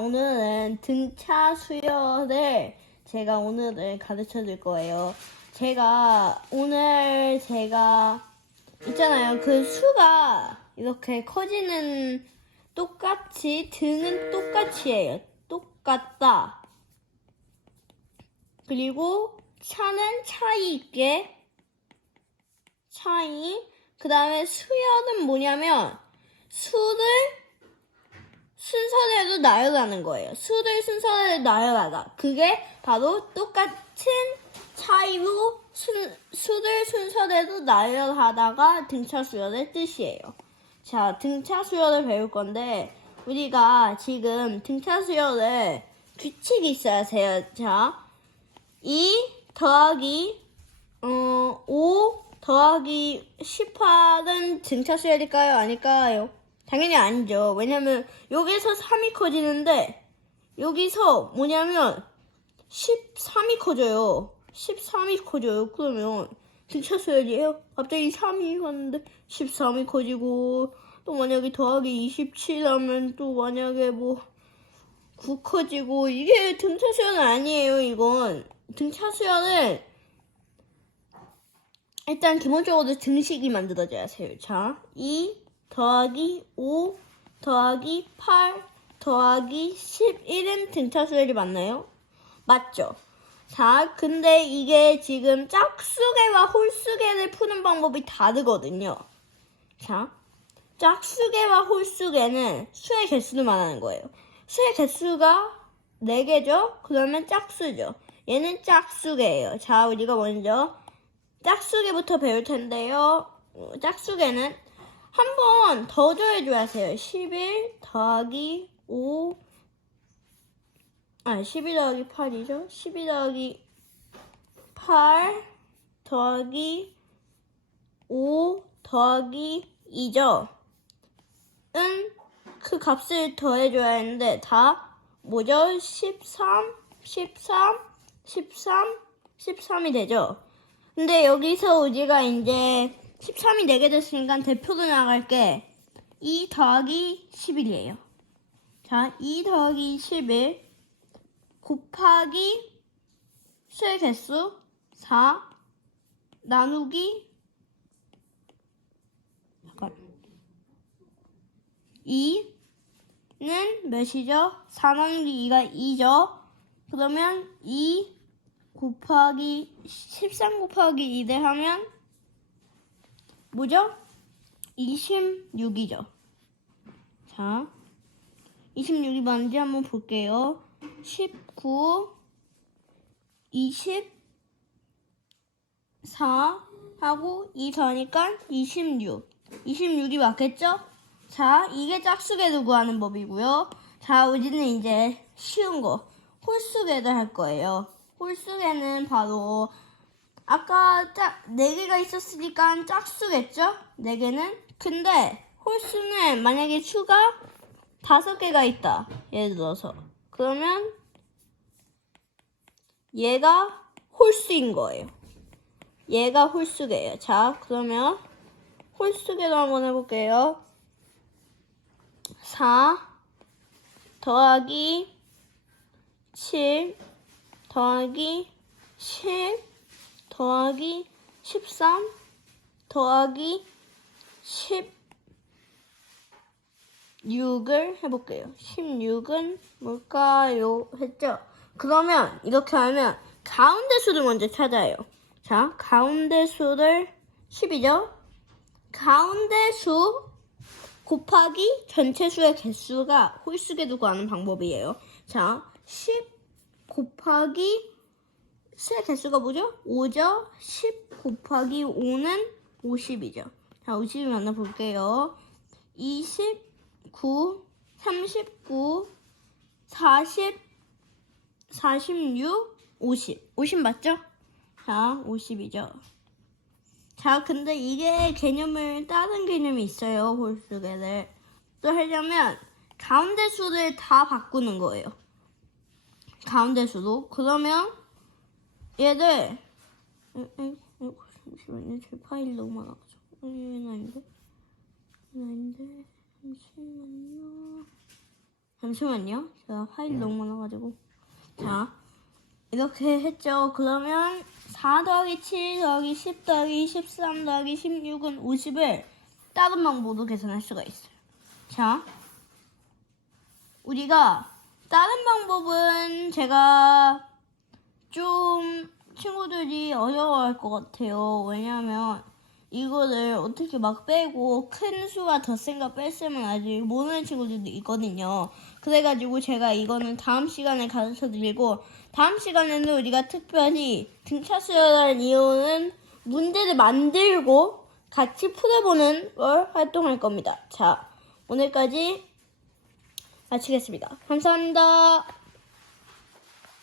오늘은 등차 수열을 제가 오늘을 가르쳐 줄 거예요. 제가 오늘 제가 있잖아요. 그 수가 이렇게 커지는 똑같이 등은 똑같이예요. 똑같다. 그리고 차는 차이 있게 차이. 그 다음에 수열은 뭐냐면 수를 순서대로 나열하는 거예요. 수를 순서대로 나열하다. 그게 바로 똑같은 차이로 순, 수를 순서대로 나열하다가 등차 수열의 뜻이에요. 자, 등차 수열을 배울 건데 우리가 지금 등차 수열을 규칙이 있어야 돼요. 자, 2 더하기 어, 5 더하기 18은 등차 수열일까요? 아닐까요? 당연히 아니죠. 왜냐면 여기서 3이 커지는데 여기서 뭐냐면 13이 커져요. 13이 커져요. 그러면 등차 수열이에요. 갑자기 3이 왔는데 13이 커지고 또 만약에 더하기 27 하면 또 만약에 뭐 9 커지고 이게 등차 수열은 아니에요. 이건 등차 수열은 일단 기본적으로 등식이 만들어져야 해요. 자, 2 더하기 5 더하기 8 더하기 11은 등차 수열이 맞나요? 맞죠? 자, 근데 이게 지금 짝수개와 홀수개를 푸는 방법이 다르거든요. 자, 짝수개와 홀수개는 수의 개수를 말하는 거예요. 수의 개수가 4개죠? 그러면 짝수죠. 얘는 짝수개예요. 자, 우리가 먼저 짝수개부터 배울 텐데요. 어, 짝수개는 한 번 더 더해줘야 해요. 11 더하기 5 아, 12 더하기 8이죠? 12 더하기 8 더하기 5 더하기 2죠? 은 그 값을 더해줘야 하는데 다 뭐죠? 13, 13, 13, 13이 되죠? 근데 여기서 우리가 이제 13이 4개 됐으니까 대표로 나갈게 2 더하기 11이에요. 자, 2 더하기 11 곱하기 수의 개수 4 나누기 잠깐 2는 몇이죠? 4 나누기 2가 2죠? 그러면 2 곱하기 13 곱하기 2대 하면 뭐죠? 26이죠. 자, 26이 맞는지 한번 볼게요. 19, 24 하고 2 더하니까 26. 26이 맞겠죠? 자, 이게 짝수개를 구하는 법이고요. 자, 우리는 이제 쉬운 거 홀수개를 할 거예요. 홀수개는 바로 아까 짝, 4개가 있었으니까 짝수겠죠? 4개는? 근데 홀수는 만약에 수가 5개가 있다. 예를 들어서. 그러면 얘가 홀수인 거예요. 얘가 홀수개예요. 자, 그러면 홀수개로 한번 해볼게요. 4 더하기 7 더하기 10 더하기 13 더하기 16을 해볼게요. 16은 뭘까요? 했죠? 그러면 이렇게 하면 가운데 수를 먼저 찾아요. 자, 가운데 수를 10이죠? 가운데 수 곱하기 전체 수의 개수가 홀수개도 구하는 방법이에요. 자, 10 곱하기 수의 개수가 뭐죠? 5죠? 10 곱하기 5는 50이죠. 자, 50을 만나볼게요. 29, 39, 40, 46, 50. 50 맞죠? 자, 50이죠. 자, 근데 이게 개념을 다른 개념이 있어요. 홀수개를. 또 하려면 가운데 수를 다 바꾸는 거예요. 가운데 수로. 그러면 얘들 응, 응, 응, 잠시만요. 제 파일이 너무 많아가지고. 얘는 아닌데? 얘는 아닌데? 잠시만요. 잠시만요. 제가 파일 너무 많아가지고. 자, 이렇게 했죠. 그러면 4 더하기 7 더하기 10 더하기 13 더하기 16은 50을 다른 방법으로 계산할 수가 있어요. 자, 우리가 다른 방법은 제가 좀 친구들이 어려워할 것 같아요. 왜냐하면 이거를 어떻게 막 빼고 큰 수와 덧셈과 뺄셈은 아직 모르는 친구들도 있거든요. 그래가지고 제가 이거는 다음 시간에 가르쳐 드리고 다음 시간에는 우리가 특별히 등차수열한 이유는 문제를 만들고 같이 풀어보는 걸 활동할 겁니다. 자, 오늘까지 마치겠습니다. 감사합니다.